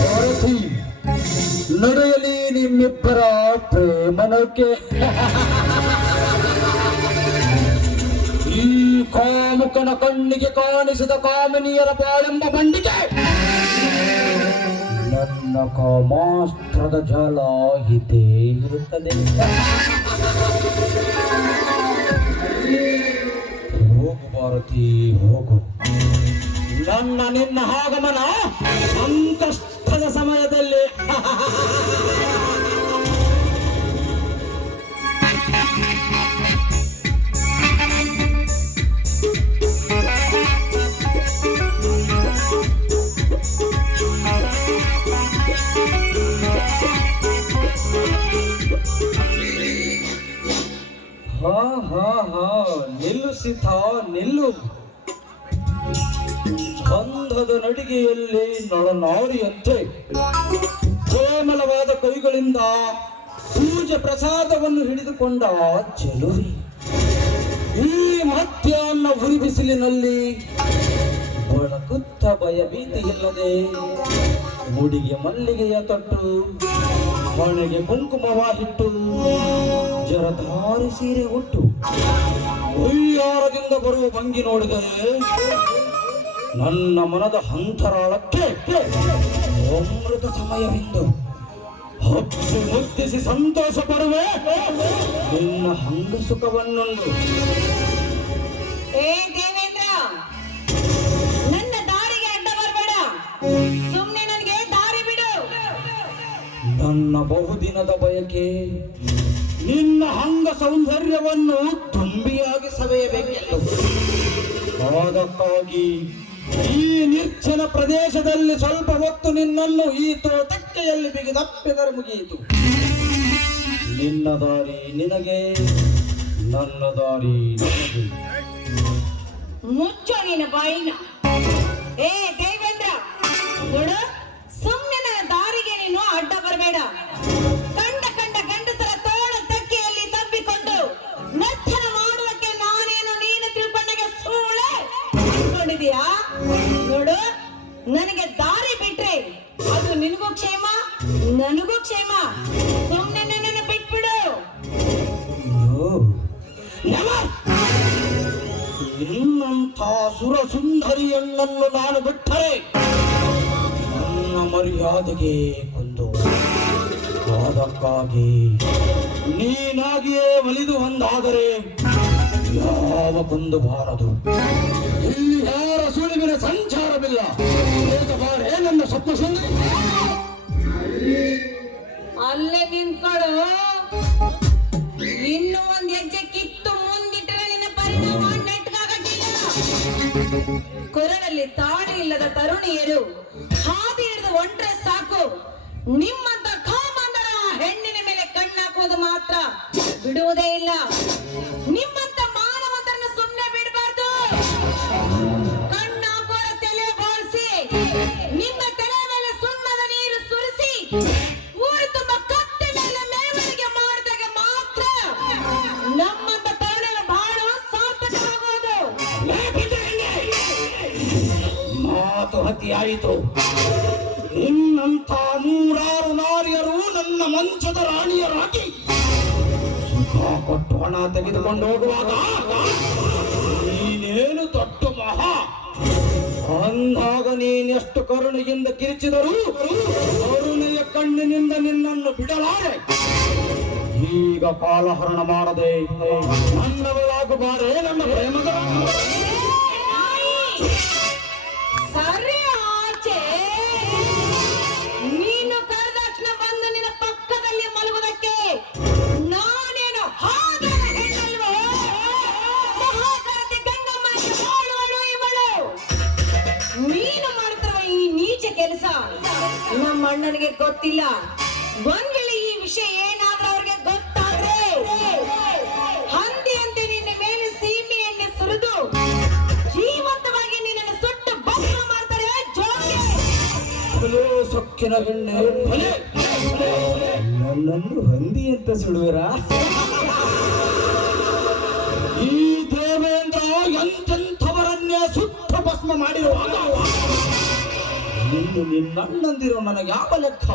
ಭಾರತಿ, ನಡೆಯಲಿ ನಿಮ್ಮಿಬ್ಬರ ಪ್ರೇಮನಕ್ಕೆ. ಈ ಕಾಮುಕನ ಕಣ್ಣಿಗೆ ಕಾಣಿಸಿದ ಕಾಮಿನಿಯರ ಬಾಳೆಂಬ ಬಂಡಿಗೆ ನನ್ನ ಕಾಮಾಸ್ತ್ರದ ಜಾಲ ಇದೇ ಇರುತ್ತದೆ. ಹೋಗು ಭಾರತಿ, ಹೋಗು. ನನ್ನ ನಿನ್ನ ಆಗಮನ ಸಂಕಷ್ಟದ ಸಮಯದಲ್ಲಿ ನಿಲ್ಲು ಸೀತಾ, ನಿಲ್ಲು. ಬಂಧದ ನಡಿಗೆಯಲ್ಲಿ ನಳನಾರಿಯಂತೆ ಕೋಮಲವಾದ ಕೈಗಳಿಂದ ಪೂಜೆ ಪ್ರಸಾದವನ್ನು ಹಿಡಿದುಕೊಂಡ ಚೆಲುವೆ ಈ ಮಧ್ಯಾಹ್ನ ಉರಿ ಬಿಸಿಲಿನಲ್ಲಿ ಒಳಗುತ್ತ ಭಯಭೀತಿ ಇಲ್ಲದೆ ಮುಡಿಗೆ ಮಲ್ಲಿಗೆಯ ತೊಟ್ಟು, ಮನೆಗೆ ಕುಂಕುಮವಾಗಿಟ್ಟು, ಜರಧಾರಿ ಸೀರೆ ಉಟ್ಟು ಉಯ್ಯಾರದಿಂದ ಬರುವ ಭಂಗಿ ನೋಡಿದರೆ ನನ್ನ ಮನದ ಅಂತರಾಳಕ್ಕೆ ಅಮೃತ ಸಮಯವೆಂದು ಹಬ್ಬಿ ಮುತ್ತಿಸಿ ಸಂತೋಷ ಪಡುವೆ ನಿನ್ನ ಹಂಗ ಸುಖವನ್ನೊಂದು. ಏ ದೇವೇಂದ್ರ, ನನ್ನ ದಾರಿಗೆ ಅಡ್ಡ ಬರಬೇಡ, ಸುಮ್ಮನೆ ನನಗೆ ದಾರಿ ಬಿಡು. ನನ್ನ ಬಹುದಿನದ ಬಯಕೆ ನಿನ್ನ ಹಂಗ ಸೌಂದರ್ಯವನ್ನು ತುಂಬಿಯಾಗಿ ಸವೆಯಬೇಕೆಂದು. ಅದಕ್ಕಾಗಿ ಈ ನಿರ್ಜನ ಪ್ರದೇಶದಲ್ಲಿ ಸ್ವಲ್ಪ ಹೊತ್ತು ನಿನ್ನನ್ನು ಈ ತೋಟಕ್ಕೆಯಲ್ಲಿ ಬಿಗಿದಪ್ಪಿದರೆ ಮುಗಿಯಿತು. ನಿನ್ನ ದಾರಿ ನಿನಗೆ, ನನ್ನ ದಾರಿ ನನಗೆ. ಮುಚ್ಚೋ ನಿನ್ನ ಬಾಯಿನ. ಏ ದೇವೇಂದ್ರ, ನೋಡು, ಸುಮ್ಮನೆ ನನ್ನ ದಾರಿಗೆ ನೀನು ಅಡ್ಡ ಬರಬೇಡ. ಕಂಡ ಕಂಡ ಗಂಡಸರ ತೋಳ ತಕ್ಕೆಯಲ್ಲಿ ತಬ್ಬಿಕೊಂಡು ನರ್ತನ ಮಾಡುವುದಕ್ಕೆ ನಾನೇನು ನೀನು ತಿಳ್ಕೊಂಡಾಗ ಸೂಳೆ ಅನ್ಕೊಂಡಿದೀಯಾ? ನೋಡು, ನನಗೆ ದಾರಿ ಬಿಟ್ರೆ ಅದು ನಿನಗೂ ಕ್ಷೇಮ, ನನಗೂ ಕ್ಷೇಮ. ಸುಮ್ಮನೆ ನನ್ನನ್ನು ಬಿಟ್ಬಿಡು. ನಿನ್ನಂಥ ಸುರ ಸುಂದರಿಯಣ್ಣನ್ನು ನಾನು ಬಿಟ್ಟರೆ ನನ್ನ ಮರ್ಯಾದೆಗೆ ಕುಂದು. ಅದಕ್ಕಾಗಿ ನೀನಾಗಿಯೇ ಒಲಿದು ಒಂದಾದರೆ ಯಾವ ಕುಂದು ಬಾರದು. ಇಲ್ಲಿ ಯಾರ ಸುಳಿವಿನ ಸಂಚಾರವಿಲ್ಲ. ಬಾರೇ ನನ್ನ ಸ್ವಪ್ನ ಸುಂದರಿ. ಅಲ್ಲೇ ನಿಂತ್ಕೊಳ್ಳು. ಇನ್ನೂ ಒಂದ್ ಹೆಜ್ಜೆ ಕಿತ್ತು ಮುಂದಿಟ್ಟರೆ ನಿನ್ನ ಪರಿಣಾಮ ನೆಟ್ಗಾಗಟ್ಟಿಲ್ಲ. ಕೊರಳಲ್ಲಿ ತಾಳಿ ಇಲ್ಲದ ತರುಣಿಯರು ಹಾದಿ ಹಿಡಿದು ಒಂಟ್ರೆ ಸಾಕು. ನಿಮ್ಮಂತ ಕಾಮಂದರ ಹೆಣ್ಣಿನ ಮೇಲೆ ಕಣ್ಣಾಕುವುದು ಮಾತ್ರ ಬಿಡುವುದೇ ಇಲ್ಲ. ನಿಮ್ಮಂತ ಮಾನವಂತರನ್ನು ಸುಮ್ಮನೆ ಬಿಡಬಾರ್ದು. ಕಣ್ಣಾಕುವ ತಲೆ ಬೋಳಿಸಿ ನಿಮ್ಮ ತಲೆ ಮೇಲೆ ಸುಣ್ಣದ ನೀರು ಸುರಿಸಿ ಊರು ತುಂಬ ಕತ್ತೆ ಮೇಲೆ ಮೆರವಣಿಗೆ ಮಾಡಿದಾಗ ಮಾತ್ರ ನಮ್ಮಂತ ತರುಣರ ಬಾಳ ಸಾರ್ಥಕವಾಗುವುದು. ಮಾತು ಹತಿಯಾಯಿತು. ನಿನ್ನಂಥ ನೂರಾರು ನಾರಿಯರು ನನ್ನ ಮಂಚದ ರಾಣಿಯರಾಗಿ ಸುಖ ಕೊಟ್ಟು ಹಣ ತೆಗೆದುಕೊಂಡು ಹೋಗುವಾಗ ನೀನೇನು ದೊಡ್ಡ ಮಹಾ ಅಂದಾಗ ನೀನೆಷ್ಟು ಕರುಣೆಯಿಂದ ಕಿರಿಚಿದರೂ ಕರುಣೆಯ ಕಣ್ಣಿನಿಂದ ನಿನ್ನನ್ನು ಬಿಡಲಾರೆ. ಈಗ ಕಾಲಹರಣ ಮಾಡದೆ ನನ್ನವಳಾಗಬಾರೇ ನನ್ನ ಪ್ರೇಮದ. ಸರಿ ಆಚೆ. ನೀನು ಕರೆದಾಕ್ಷಣ ಬಂದು ನಿನ್ನ ಪಕ್ಕದಲ್ಲಿ ಮಲಗುವುದಕ್ಕೆ ನಾನೇನು ಹಾಗೆ ಹೆಣ್ಣಲ್ವೋ? ಮಹಾಕಾರತಿ ಗಂಗಮ್ಮನಿಗೆ ಬಾಳುವಳು ಇವಳು. ನೀನು ಮಾಡ್ತಿರುವ ಈ ನೀಚ ಕೆಲಸ ನಮ್ಮ ಅಣ್ಣನಿಗೆ ಗೊತ್ತಿಲ್ಲ. ಒಂದ್ ವೇಳೆ ಈ ವಿಷಯ ಏನಾದ್ರೂ ಅವ್ರಿಗೆ ಗೊತ್ತಾದ್ರೆ ಹಂದಿಯಂತೆ ನಿನ್ನ ಮೇಲೆ ಸೀಮೆ ಎಣ್ಣೆ ಸುರಿದು ಜೀವಂತವಾಗಿ ನಿನ್ನನ್ನು ಸುಟ್ಟು ಭಸ್ಮ ಮಾಡ್ತಾರೆ. ಜೋಗೆ ಸೊಕ್ಕಿನ ಬೆಣ್ಣೆ ನನ್ನನ್ನು ಹಂದಿ ಅಂತ ಸುಡುವರಾ? ಈ ದೇವೇಂದ್ರ ಎಂತೆಂಥವರನ್ನೇ ಸುತ್ತ ಭಸ್ಮ ಮಾಡಿರುವಾಗ ಇನ್ನು ನಿನ್ನಣ್ಣಂದಿರೋ ನನಗೆ ಯಾವ ಲೆಕ್ಕ?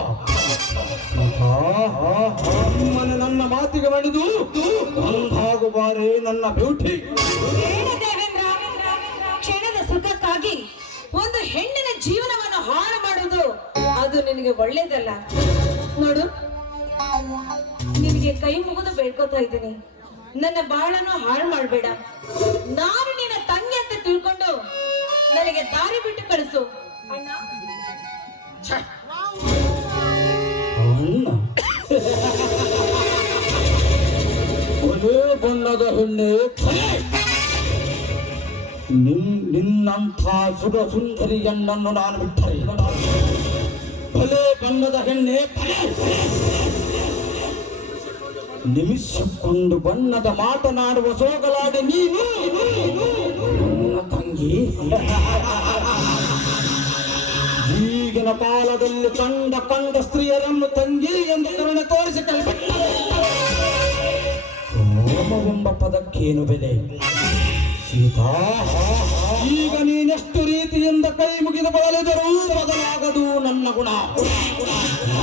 ಅಮ್ಮನೆ ನನ್ನ ಮಾತಿಗೆ ಮಣಿದು ಒಂದಾಗು ಬಾರೆ ನನ್ನ ಬ್ಯೂಟಿ. ಬೇಡ ದೇವೇಂದ್ರ, ಕ್ಷಣದ ಸುಖಕ್ಕಾಗಿ ಒಂದು ಹೆಣ್ಣಿನ ಜೀವನವನ್ನು ಹಾಳು ಮಾಡುವುದು ಅದು ನಿನಗೆ ಒಳ್ಳೇದಲ್ಲ. ನೋಡು, ನಿನಗೆ ಕೈ ಮುಗಿದು ಬೇಡ್ಕೋತಾ ಇದ್ದೀನಿ, ನನ್ನ ಬಾಳನ್ನು ಹಾಳು ಮಾಡಬೇಡ. ನಾನು ನಿನ್ನ ತಂಗಿ ಅಂತ ತಿಳ್ಕೊಂಡು ನನಗೆ ದಾರಿ ಬಿಟ್ಟು ಕಳಿಸು ಅಣ್ಣ. ಅಣ್ಣ ಒಳ್ಳೆ ಬಣ್ಣದ ಹೆಣ್ಣೆ ಕಲೆ. ನಿನ್ನಂಥ ಸುರ ಸುಂದರಿ ಹೆಣ್ಣನ್ನು ನಾನು ಬಿಟ್ಟರೆ ಬಲೆ ಬಣ್ಣದ ಹೆಣ್ಣೆ ಕಲೆ. ನಿಮಿಷಕ್ಕೊಂದು ಬಣ್ಣದ ಮಾತನಾಡುವ ಸೋಗಲಾಡಿ ನೀನು ನನ್ನ ತಂಗಿ. ಈಗಿನ ಕಾಲದಲ್ಲಿ ಕಂಡ ಸ್ತ್ರೀಯರನ್ನು ತಂಗಿ ಎಂದು ಕರುಣೆ ತೋರಿಸಿ ಕಲ್ಪಿಟ್ಟರೆ ಸೋಮವೆಂಬ ಪದಕ್ಕೇನು ಬೆಲೆ? ಸೀತಾ, ಈಗ ನೀನೆಷ್ಟು ರೀತಿಯಿಂದ ಕೈ ಮುಗಿದು ಬಳಲಿದರೂ ಬದಲಾಗದು ನನ್ನ ಗುಣ.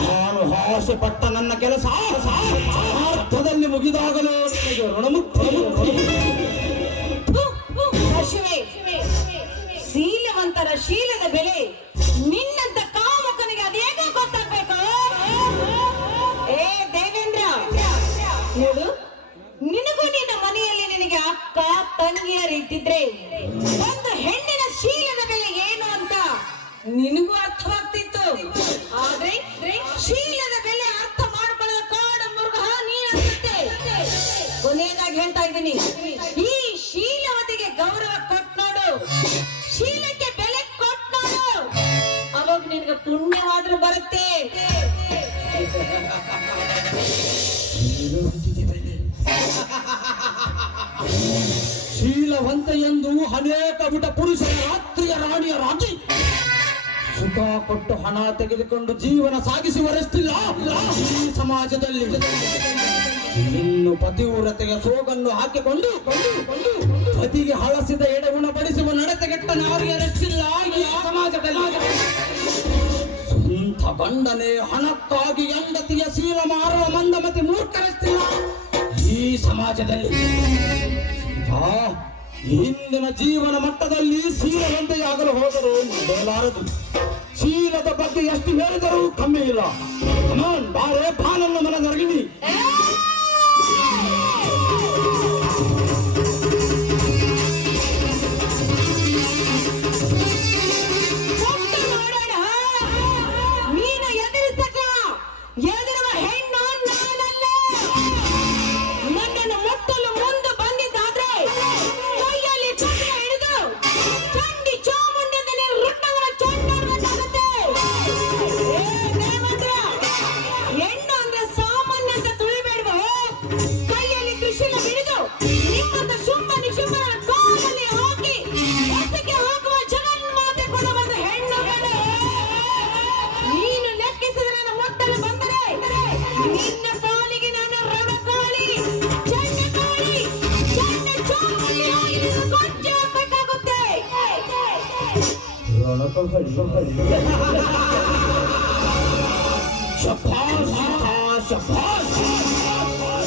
ನಾನು ಆಸೆ ಪಟ್ಟ ನನ್ನ ಕೆಲಸ ಅರ್ಥದಲ್ಲಿ ಮುಗಿದಾಗಲೂ ನನಗೆ ಋಣಮುಕ್ತಿ. ಶೀಲವಂತರ ಶೀಲದ ಬೆಲೆ ನಿನ್ನಂತ ಕಾಮಕನಿಗೆ ಅದೇಗೋ ಗೊತ್ತಾಗ್ಬೇಕು. ಏ ದೇವೇಂದ್ರ, ನೋಡು, ನಿನಗೂ ನಿನ್ನ ಮನೆಯಲ್ಲಿ ನಿನಗೆ ಅಕ್ಕ ತಂಗಿಯರಿದ್ದಿದ್ರೆ ಒಂದು ಹೆಣ್ಣಿನ ಶೀಲದ ಬೆಲೆ ಏನು ಅಂತ ನಿನಗೂ ಅರ್ಥವಾಗ್ತಿತ್ತು. ಆದ್ರೆ ಶೀಲದ ಬೆಲೆ ಅರ್ಥ ಮಾಡ್ಕೊಳ್ಳೋದ ಕಾಡು ಮೃಗ ನೀನಂತೆ. ಕೊನೆಯದಾಗಿ ಹೇಳ್ತಾ ಇದ್ದೀನಿ, ಈ ಶೀಲವತಿಗೆ ಗೌರವ ಕೊಟ್ಟು ನೋಡು, ಶೀಲಕ್ಕೆ ಬೆಲೆ ಕೊಟ್ಟು ನೋಡು, ಅವಾಗ ನಿನಗೆ ಪುಣ್ಯವಾದ್ರೂ ಬರುತ್ತೆ. ಶೀಲವಂತ ಎಂದು ಅನೇಕ ಬಿಟ ಪುರುಷರ ರಾತ್ರಿಯ ರಾಣಿಯರಾಗಿ ಸುಖ ಕೊಟ್ಟು ಹಣ ತೆಗೆದುಕೊಂಡು ಜೀವನ ಸಾಗಿಸುವರಷ್ಟಿಲ್ಲ ಈ ಸಮಾಜದಲ್ಲಿ. ಇನ್ನು ಪತಿವ್ರತೆಯ ಸೋಗನ್ನು ಹಾಕಿಕೊಂಡು ಪತಿಗೆ ಹಳಸಿದ ಎಡೆಗುಣ ಬಡಿಸುವ ನಡತೆಗೆಟ್ಟ ನಾರಿಯರಷ್ಟಿಲ್ಲ ಈ ಸಮಾಜದಲ್ಲಿ. ಸ್ವಂತ ಗಂಡನೆ ಹಣಕ್ಕಾಗಿ ಹೆಂಡತಿಯ ಶೀಲ ಮಾರುವ ಮಂದಮತಿ ಮೂರ್ಖರಷ್ಟಿಲ್ಲ ಈ ಸಮಾಜದಲ್ಲಿ. ಇಂದಿನ ಜೀವನ ಮಟ್ಟದಲ್ಲಿ ಶೀಲವಂತೆಯಾಗಲು ಹೋದರೂ ಮಾಡಲಾರದು. ಶೀಲದ ಬಗ್ಗೆ ಎಷ್ಟು ಹೇಳಿದರೂ ಕಮ್ಮಿ ಇಲ್ಲ. ಬಾರೆ ಬಾಲನ್ನ ಮನದರಗಿನಿ.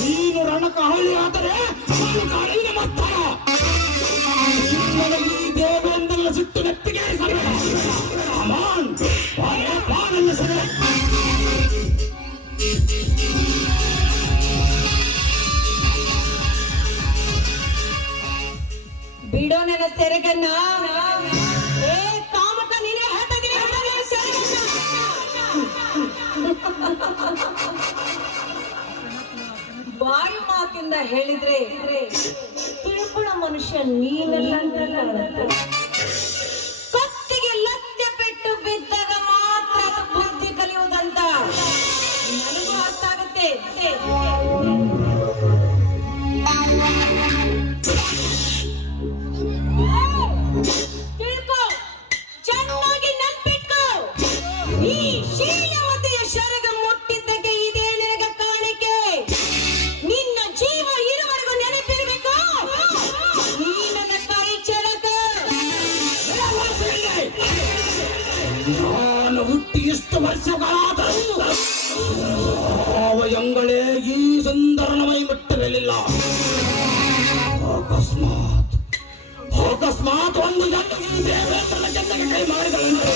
ನೀನು ರಣಕಹಳ್ಳಿ ಆದರೆ ಈ ದೇವೇಂದ್ರನ ಸಿಟ್ಟು ನೆತ್ತಿಗೆ ಬಿಡೋ ನನ್ನ ಸೆರಗನ್ನ. ಬಾಯಿ ಮಾತಿಂದ ಹೇಳಿದ್ರೆ ತಿಳ್ಕೊಳ ಮನುಷ್ಯ ನೀನಲ್ಲ ಅಂತ ಕಾಣುತ್ತೆ. ಕತ್ತಿಗೆ ಲತ್ತೆ ಪೆಟ್ಟು ಬಿದ್ದಾಗ ಮಾತ್ರ ಬುದ್ಧಿ ಕಲಿಯುವುದಂತ ನನಗೂ ಅರ್ಥ ಆಗುತ್ತೆ. ತಿಳ್ಕೊ, ಚೆನ್ನಾಗಿ ನೆನ್ಪಿಟ್ಕೊ, ಈ ಶೀಲವತಿಯ ಶರಗ ಮುಟ್ಟಿದ್ದಕ್ಕೆ ಇದೇ ನಿನಗೆ ಕಾಣಿಕೆ. ನಿನ್ನ ಜೀವ ಇರುವರೆಗೂ ನೆನಪಿರ್ಬೇಕು. ನೀ ನನ್ನ ಕೈ ಚಳಕ. ಎಷ್ಟು ವರ್ಷಗಳಾದರೂ ಯಾವ ಎಂಗಳೇ ಈ ಸುಂದರನ ಮೈ ಮುಟ್ಟಲಿಲ್ಲ. ಅಕಸ್ಮಾತ್ ಒಂದು ಗಂಟೆ ಈ ದೇವೇಂದ್ರನ ಜೊತೆಗೆ ಕೈ ಮಾಡಿದಳೆಂದು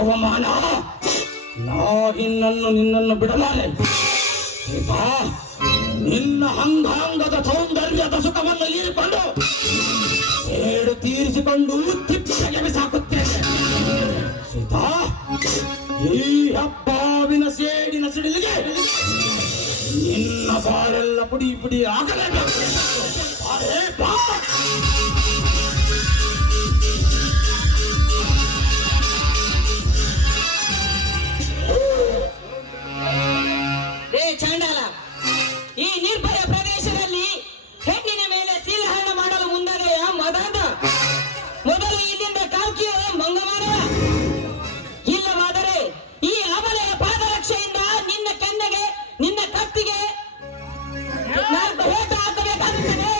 ಅವಮಾನ. ನಿನ್ನನ್ನು ಬಿಡಲಾರೆ ಸೀತಾ. ನಿನ್ನ ಅಂಗಾಂಗದ ಸೌಂದರ್ಯದ ಸುಖವನ್ನು ಹೀರಿಕೊಂಡು ಸೇಡು ತೀರಿಸಿಕೊಂಡು ತಿಪ್ಪೆಗೆ ಬಿಸಾಕುತ್ತೇನೆ ಸೀತಾ. ಈ ಹಬ್ಬಾವಿನ ಸೇಡಿನ ಸಿಡಿಲಿಗೆ ನಿನ್ನ ಬಾಳೆಲ್ಲ ಪುಡಿ ಪುಡಿ ಆಗಲೇಬೇಕು. ಅರೇ ಬಾ. ಚಾಂಡಾಲ, ಈ ನಿರ್ಭಯ ಪ್ರದೇಶದಲ್ಲಿ ಹೆಣ್ಣಿನ ಮೇಲೆ ಸೀಲಹರಣ ಮಾಡಲು ಮುಂದಾದೆಯ ಮದಾದ ಮೊದಲು ಇಲ್ಲಿಂದ ಕಾಲ್ಕಿಯೋ ಮಂಗಮಾನವ. ಇಲ್ಲವಾದರೆ ಈ ಅಬಲೆಯ ಪಾದರಕ್ಷೆಯಿಂದ ನಿನ್ನ ಕೆನ್ನೆಗೆ ನಿನ್ನ ಕತ್ತಿಗೆ ಹೇಟ ಹಾಕಬೇಕಾಗುತ್ತದೆ.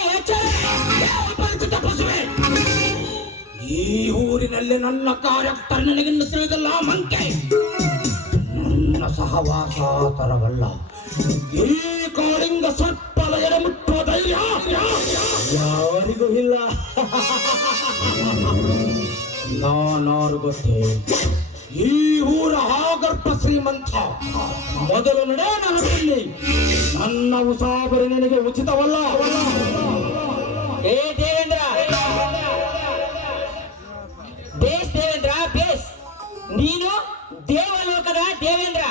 ಅಪರಿಚಿತ ಪಶುವೆ, ಈ ಊರಿನಲ್ಲಿ ನನ್ನ ಕ್ಯಾರೆಕ್ಟರ್ ನನಗಿನ್ನು ತಿಳಿದಲ್ಲ ಮಂಕೆ. ನನ್ನ ಸಹವಾಸ ತರವಲ್ಲ. ಈ ಕಾಳಿಂಗ ಸಪ್ಪಲ ಎಡೆ ಮುಟ್ಟುವ ಧೈರ್ಯ ಯಾರಿಗೂ ಇಲ್ಲ. ನಾನಾರು ಗೊತ್ತೇ, ಈ ಊರ ಆಗರ್ಭ ಶ್ರೀಮಂತ. ಮೊದಲು ನಡೆ ನನ್ನ ಬೆನ್ನಿ. ನನ್ನ ಉಸಾಬರಿ ನಿನಗೆ ಉಚಿತವಲ್ಲ. ಏ ದೇವೇಂದ್ರ, ಬೇಸ್ ದೇವೇಂದ್ರ ಬೇಸ್. ನೀನು ದೇವಲೋಕದ ದೇವೇಂದ್ರ,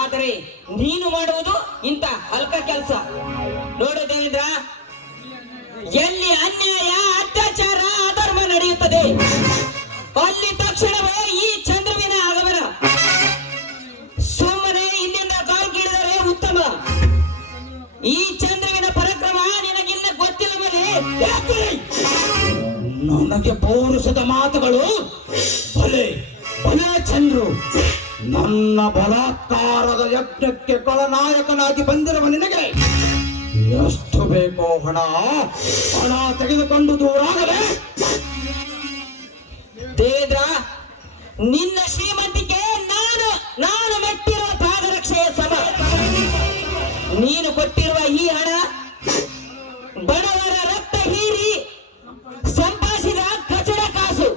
ಆದರೆ ನೀನು ಮಾಡುವುದು ಇಂಥ ಹಲ್ಕ ಕೆಲಸ. ನೋಡು ದೇವೇಂದ್ರ, ಎಲ್ಲಿ ಅನ್ಯಾಯ ಅತ್ಯಾಚಾರ ಅಧರ್ಮ ನಡೆಯುತ್ತದೆ ಅಲ್ಲಿ ತಕ್ಷಣವೇ ಈ ಚಂದ್ರುವಿನ ಆಗಮನ. ಸುಮ್ಮನೆ ಇಲ್ಲಿಂದ ಕಾಲ್ಕಿಳಿದರೆ ಉತ್ತಮ. ಈ ಚಂದ್ರುವಿನ ಪರಾಕ್ರಮ ನಿನಗಿಲ್ಲ ಗೊತ್ತಿಲ್ಲ ಮೇಲೆ ನನಗೆ ಪೌರುಷದ ಮಾತುಗಳು. ಭಲೆ ಭಲೆ ಚಂದ್ರು, ನನ್ನ ಬಲಾತ್ಕಾರದ ಯಜ್ಞಕ್ಕೆ ಕೊಳನಾಯಕನಾಗಿ ಬಂದಿರುವ ನಿನಗೆ ಎಷ್ಟು ಬೇಕೋ ಹಣ ತೆಗೆದುಕೊಂಡು ದೂರಾಗಲೇ. ದೇವೇಂದ್ರ, ನಿನ್ನ ಶ್ರೀಮಂತಿಕೆ ನಾನು ಮೆಟ್ಟಿರುವ ಪಾದರಕ್ಷೆಯ ಸಮ. ನೀನು ಕೊಟ್ಟಿರುವ ಈ ಹಣ ಬಡವರ ರಕ್ತ ಹೀರಿ ಸಂಪಾದಿಸಿದ ಕಚಡ ಕಾಸು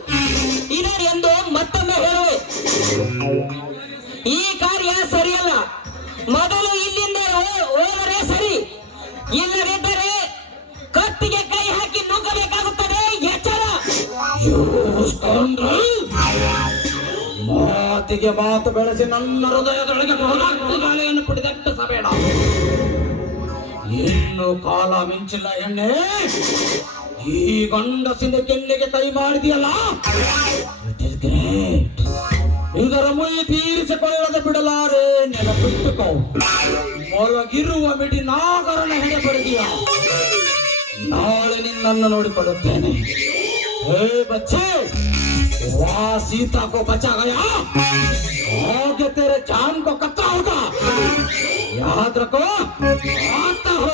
ಇದರೆಂದು ಮತ್ತೊಮ್ಮೆ ಹೇಳುವೆ. ಈ ಕಾರ್ಯ ಸರಿಯಲ್ಲ. ಮೊದಲು ಇಲ್ಲಿಂದ ಹೋದರೆ ಸರಿ, ಇಲ್ಲದಿದ್ದರೆ ಕತ್ತಿಗೆ ಕೈ ಹಾಕಿ ನುಗ್ಗಬೇಕಾಗುತ್ತದೆ. ಎಚ್ಚರ. ಮಾತಿಗೆ ಮಾತು ಬೆಳೆಸಿ ನನ್ನ ಹೃದಯದೊಳಗೆ ಗಾಳಿಯನ್ನು ಪಡೆದಟ್ಟಿಸಬೇಡ. ಇನ್ನು ಕಾಲ ಮಿಂಚಿಲ್ಲ ಎಣ್ಣೆ. ಈ ಗಂಡಸಿನ ಕೆನ್ನೆಗೆ ಕೈ ಮಾಡಿದೆಯಲ್ಲ, ಇಟ್ ಇಸ್ ಗ್ರೇಟ್. ಇದರ ಮುಯಿ ತೀರಿಸಿಕೊಳ್ಳದೆ ಬಿಡಲಾರೆ. ನೆನಪಿಟ್ಟುಕೋ, ಒಳಗಿರುವ ಮಿಡಿ ನಾಗರನ ಹೆಡೆ ಬರೆದಿಯ. ನಾಳೆ ನಿನ್ನನ್ನು ನೋಡಿಕೊಳ್ಳುತ್ತೇನೆ. हे बच्चे, वहाँ सीता को बचा गया, आगे तेरे जान को खतरा होगा, याद रखो. आता हो.